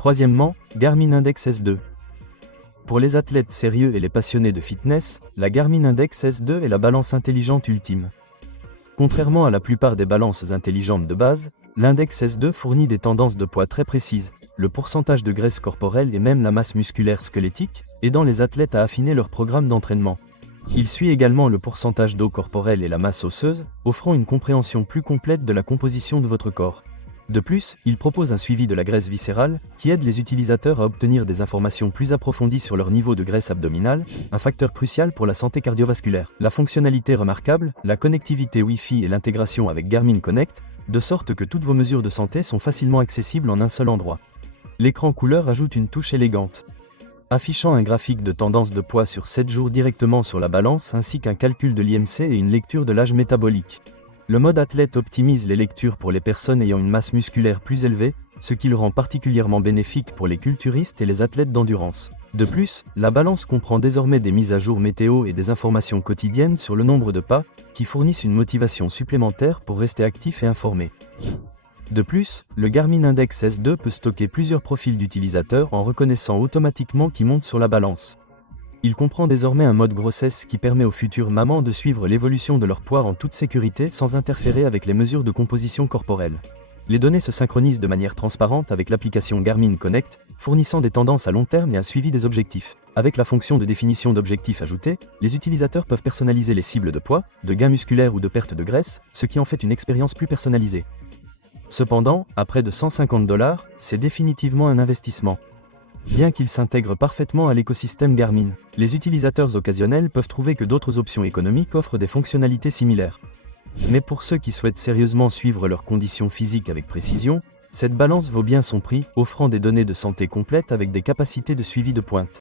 Troisièmement, Garmin Index S2. Pour les athlètes sérieux et les passionnés de fitness, la Garmin Index S2 est la balance intelligente ultime. Contrairement à la plupart des balances intelligentes de base, l'index S2 fournit des tendances de poids très précises, le pourcentage de graisse corporelle et même la masse musculaire squelettique, aidant les athlètes à affiner leur programme d'entraînement. Il suit également le pourcentage d'eau corporelle et la masse osseuse, offrant une compréhension plus complète de la composition de votre corps. De plus, il propose un suivi de la graisse viscérale, qui aide les utilisateurs à obtenir des informations plus approfondies sur leur niveau de graisse abdominale, un facteur crucial pour la santé cardiovasculaire. La fonctionnalité remarquable, la connectivité Wi-Fi et l'intégration avec Garmin Connect, de sorte que toutes vos mesures de santé sont facilement accessibles en un seul endroit. L'écran couleur ajoute une touche élégante, affichant un graphique de tendance de poids sur 7 jours directement sur la balance ainsi qu'un calcul de l'IMC et une lecture de l'âge métabolique. Le mode athlète optimise les lectures pour les personnes ayant une masse musculaire plus élevée, ce qui le rend particulièrement bénéfique pour les culturistes et les athlètes d'endurance. De plus, la balance comprend désormais des mises à jour météo et des informations quotidiennes sur le nombre de pas, qui fournissent une motivation supplémentaire pour rester actif et informé. De plus, le Garmin Index S2 peut stocker plusieurs profils d'utilisateurs en reconnaissant automatiquement qui monte sur la balance. Il comprend désormais un mode grossesse qui permet aux futures mamans de suivre l'évolution de leur poids en toute sécurité sans interférer avec les mesures de composition corporelle. Les données se synchronisent de manière transparente avec l'application Garmin Connect, fournissant des tendances à long terme et un suivi des objectifs. Avec la fonction de définition d'objectifs ajoutée, les utilisateurs peuvent personnaliser les cibles de poids, de gain musculaire ou de perte de graisse, ce qui en fait une expérience plus personnalisée. Cependant, à près de 150 $, c'est définitivement un investissement. Bien qu'il s'intègre parfaitement à l'écosystème Garmin, les utilisateurs occasionnels peuvent trouver que d'autres options économiques offrent des fonctionnalités similaires. Mais pour ceux qui souhaitent sérieusement suivre leurs conditions physiques avec précision, cette balance vaut bien son prix, offrant des données de santé complètes avec des capacités de suivi de pointe.